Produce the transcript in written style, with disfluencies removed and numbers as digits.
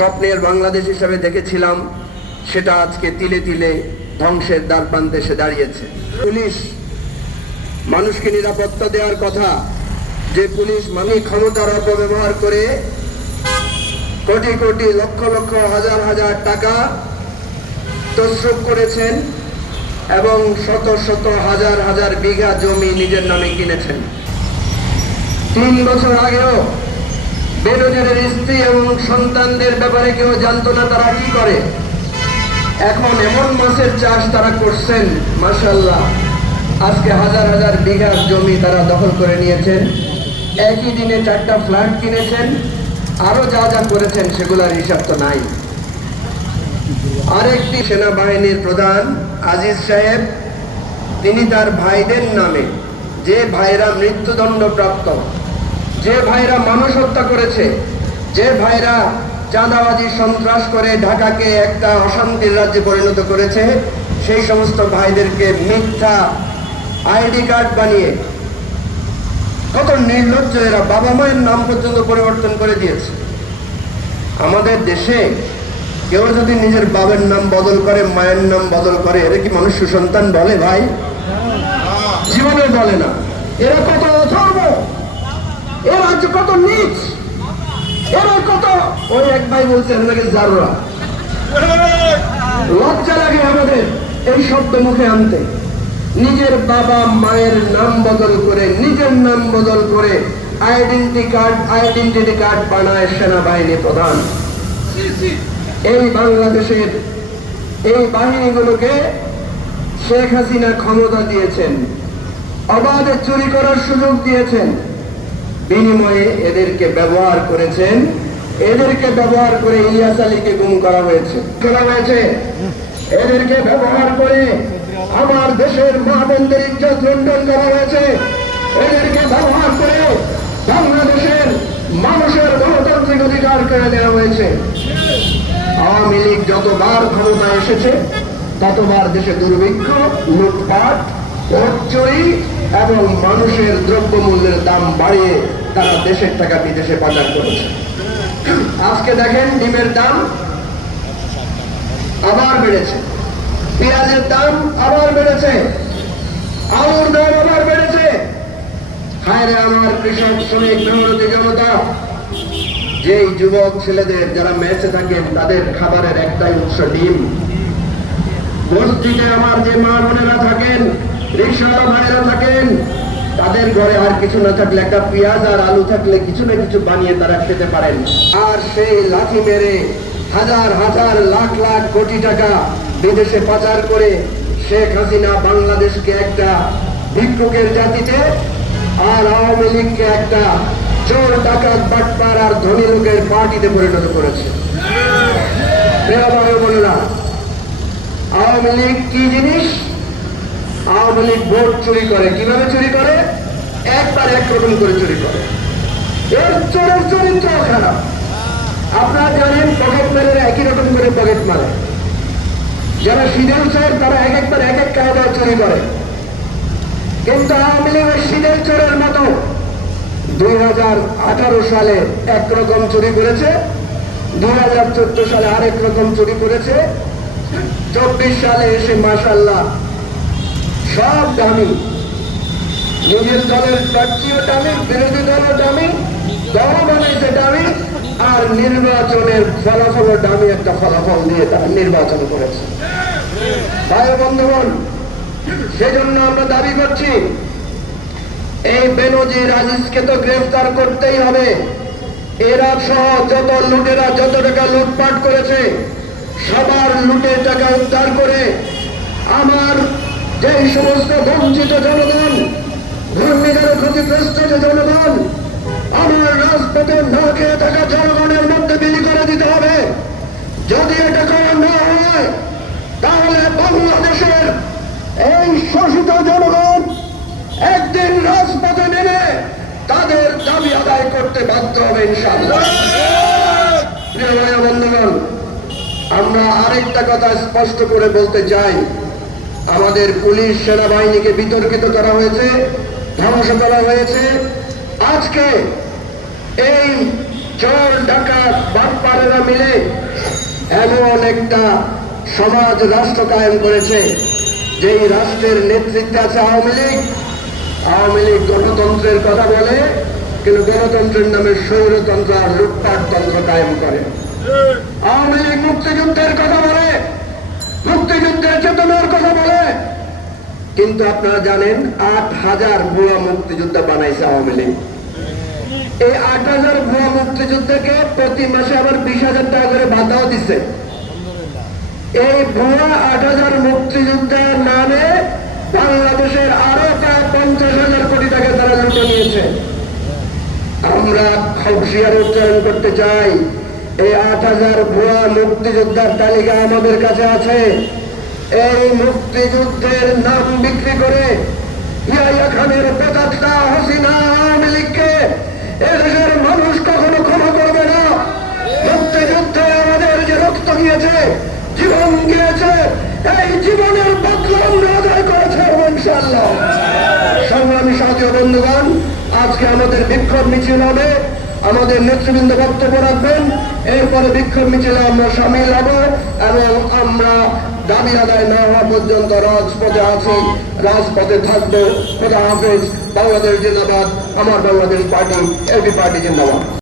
স্বপ্নের বাংলাদেশ হিসেবে দেখেছিলাম, সেটা আজকে তিলে তিলে ধ্বংসের দ্বারপ্রান্তে এসে দাঁড়িয়েছে। পুলিশ মানুষকে নিরাপত্তা দেওয়ার কথা, যে পুলিশ ক্ষমতার অপব্যবহার করে কোটি কোটি লক্ষ লক্ষ হাজার হাজার টাকা তছরূপ করেছেন এবং শত শত হাজার হাজার বিঘা জমি নিজের নামে কিনেছেন। 3 বছর আগেও বেনজিরের স্ত্রী এবং সন্তানদের ব্যাপারে কেউ জানতো না তারা কি করে। এখন এমন মাছের চাষ তারা করছেন, মাশাআল্লাহ, আজকে হাজার হাজার বিঘার জমি তারা দখল করে নিয়েছেন। একই দিনে 4টা ফ্ল্যাট কিনেছেন, আরো যা যা করেছেন সেগুলোর হিসাব তো নাই। আরেকটি সেনাবাহিনীর প্রধান আজিজ সাহেব, তিনি তার ভাইদের নামে, যে ভাইরা মৃত্যুদণ্ড প্রাপ্ত, যে ভাইরা মানুষ হত্যা করেছে, যে ভাইরা চাঁদাবাজি সন্ত্রাস করে ঢাকাকে একটা অশান্তির রাজ্যে পরিণত করেছে, সেই সমস্ত ভাইদেরকে মিথ্যা আইডি কার্ড বানিয়ে, কত নির্লজ্জ এরা, বাবা মায়ের নাম পর্যন্ত পরিবর্তন করে দিয়েছে। আমাদের দেশে কেউ যদি নিজের বাবার নাম বদল করে, মায়ের নাম বদল করে, এরা কি মানুষ সুসন্তান বলে? ভাই, জীবনে বলে না। এরা কত অথর্ব, এরা হচ্ছে কত নীচ, এরা কত, ওই এক ভাই বলছে আপনাকে জাররা। লজ্জা লাগে আমাদের এই শব্দ মুখে আনতে। নিজের বাবা মায়ের নাম বদল করে, নিজের নাম বদল করে আইডেন্টিটি কার্ড বানায় সেনাবাহিনী প্রধান। এই বাংলাদেশের এই বাহিনীগুলোকে শেখ হাসিনা ক্ষমতা দিয়েছেন, অবাধে চুরি করার সুযোগ দিয়েছেন, বিনিময়ে এদেরকে ব্যবহার করেছেন। এদেরকে ব্যবহার করে ইলিয়াস আলীকে গুম করা হয়েছে। এদেরকে ব্যবহার করে আমার দেশের মা বোনদের ইজ্জত লুণ্ঠন করা হয়েছে। এদেরকে ব্যবহার করে বাংলাদেশের মানুষের গণতান্ত্রিক অধিকার কেড়ে নেওয়া হয়েছে। আওয়ামী লীগ যতবার ক্ষমতায় এসেছে ততবার দেশে দুর্ভিক্ষ, লুটপাট, ভোট চুরি এবং মানুষের দ্রব্যমূল্যের দাম বাড়িয়ে তারা দেশের টাকা বিদেশে পাচার করেছে। আজকে দেখেন ডিমের দাম আবার বেড়েছে, পেঁয়াজের দাম আবার বেড়েছে, আলুর দাম আবার বেড়েছে। হায়রে আমার কৃষক, শ্রমিক, মেহনতি জনতা, যেই যুবক ছেলেদের যারা মেসে থাকেন তাদের খাবারের একটাই উৎস ডিম। মসজিদে আমার যে মা বোনেরা থাকেন, রিকশাওয়ালা ভাইরা থাকেন, তাদের ঘরে আর কিছু না থাকলে একটা পেঁয়াজ আর আলু থাকলে কিছু না কিছু বানিয়ে তারা খেতে পারেন। আর সেই লাঠি মেরে হাজার হাজার লাখ লাখ কোটি টাকা বিদেশে পাচার করে শেখ হাসিনা বাংলাদেশকে একটা ভিক্ষুকের জাতিতে আর আওয়ামী লীগকে একটা চোর, ডাকাত, বাটপার আর ধনী লোকের পার্টিতে পরিণত করেছে। বোনেরা, আওয়ামী লীগ কি জিনিস? আওয়ামী লীগ ভোট চুরি করে। কিভাবে চুরি করে? একবার একরকম করে চুরি করে। এর চোরের চরিত্র খারাপ। আপনারা জানেন, পকেট মেরে একই রকম করে পকেট মারে। যারা সিদেল চোর তারা একবার এক এক কায়দায় চুরি করে। কিন্তু আওয়ামী লীগ ওই সিদেল চোরের মতো 2018 সালে একরকম চুরি করেছে, 2014 সালে আরেক রকম চুরি করেছে, 24 সালে এসে মাশাআল্লাহ সব দামি, নিজের দলের প্রার্থীও দামি, বিরোধী দলও দামি, দল বানাইছে দামি, আর নির্বাচনের ফলাফলও দামি একটা ফলাফল দিয়ে তারা নির্বাচন করেছে। ভাই বন্ধুগণ, সেজন্য আমরা দাবি করছি, এই বেনজির আজিজকে তো গ্রেফতার করতেই হবে। এরা সহ যত লুটেরা যত টাকা লুটপাট করেছে সবার লুটের টাকা উদ্ধার করে আমার যে সমস্ত বঞ্চিত জনগণ, ঘূর্ণিঝড়ে ক্ষতিগ্রস্ত যে জনগণ, আমার রাজপথে না খেয়ে থাকা জনগণের মধ্যে বিলি করে দিতে হবে। যদি এটা করা না হয় তাহলে বাংলাদেশের এই শোষিত জনগণ একদিন রাজপথে নেমে তাদের দাবি আদায় করতে বাধ্য হবে ইনশাআল্লাহ। প্রিয় ভাই বন্ধুগণ, আমরা আরেকটা কথা স্পষ্ট করে বলতে চাই, আমাদের পুলিশ সেনাবাহিনীকে বিতর্কিত করা হয়েছে, ধ্বংস করা হয়েছে। আজকে এই চোর, ডাকাত, বাটপারেরা মিলে এমন একটা সমাজ রাষ্ট্র কায়েম করেছে যেই রাষ্ট্রের নেতৃত্বে আছে আওয়ামী লীগ। আওয়ামী লীগ গণতন্ত্রের কথা বলে, কিন্তু গণতন্ত্রের নামে স্বৈরতন্ত্র আর লুটপাট তন্ত্র কায়েম করে। আওয়ামী লীগ মুক্তিযুদ্ধের কথা বলে, মুক্তিযুদ্ধের চেতনার কথা বলে, কিন্তু আপনারা জানেন ৮,০০০ ভুয়া মুক্তিযোদ্ধা বানাইছে আওয়ামী লীগ। এই ৮,০০০ ভুয়া মুক্তিযুদ্ধকে প্রতি মাসে আবার ২০,০০০ টাকা করে ভাতাও দিচ্ছে। এই ভুয়া ৮,০০০ মুক্তিযোদ্ধার নামে বাংলাদেশের আরো প্রায় ৫০,০০০ কোটি টাকা তারা লুটে নিয়েছে। আমরা হুঁশিয়ার উচ্চারণ করতে চাই, এই ৮,০০০ ভুয়া মুক্তিযোদ্ধার তালিকা আমাদের কাছে আছে। এই মুক্তিযুদ্ধের নাম বিক্রি করে ইয়াহিয়া খানের প্রেতাত্মা হাসিনা আওয়ামী লীগকে এদেশের মানুষ কখনো ক্ষমা করবে না। মুক্তিযুদ্ধে আমাদের যে রক্ত গিয়েছে, জীবন গিয়েছে, এই জীবনের বদলা আমরা আদায় করেছে ইনশাআল্লাহ। সংগ্রামী সাথী ও বন্ধুগণ, আজকে আমাদের বিক্ষোভ মিছিল হবে, আমাদের নেতৃবৃন্দ বক্তব্য রাখবেন, এরপরে বিক্ষোভ মিছিলে আমরা সামিল হব এবং আমরা দাবি আদায় না হওয়া পর্যন্ত রাজপথে আছি, রাজপথে থাকবো। খোদা হাফেজ। বাংলাদেশ জিন্দাবাদ। আমার বাংলাদেশ পার্টি, এলপি পার্টি জিন্দাবাদ।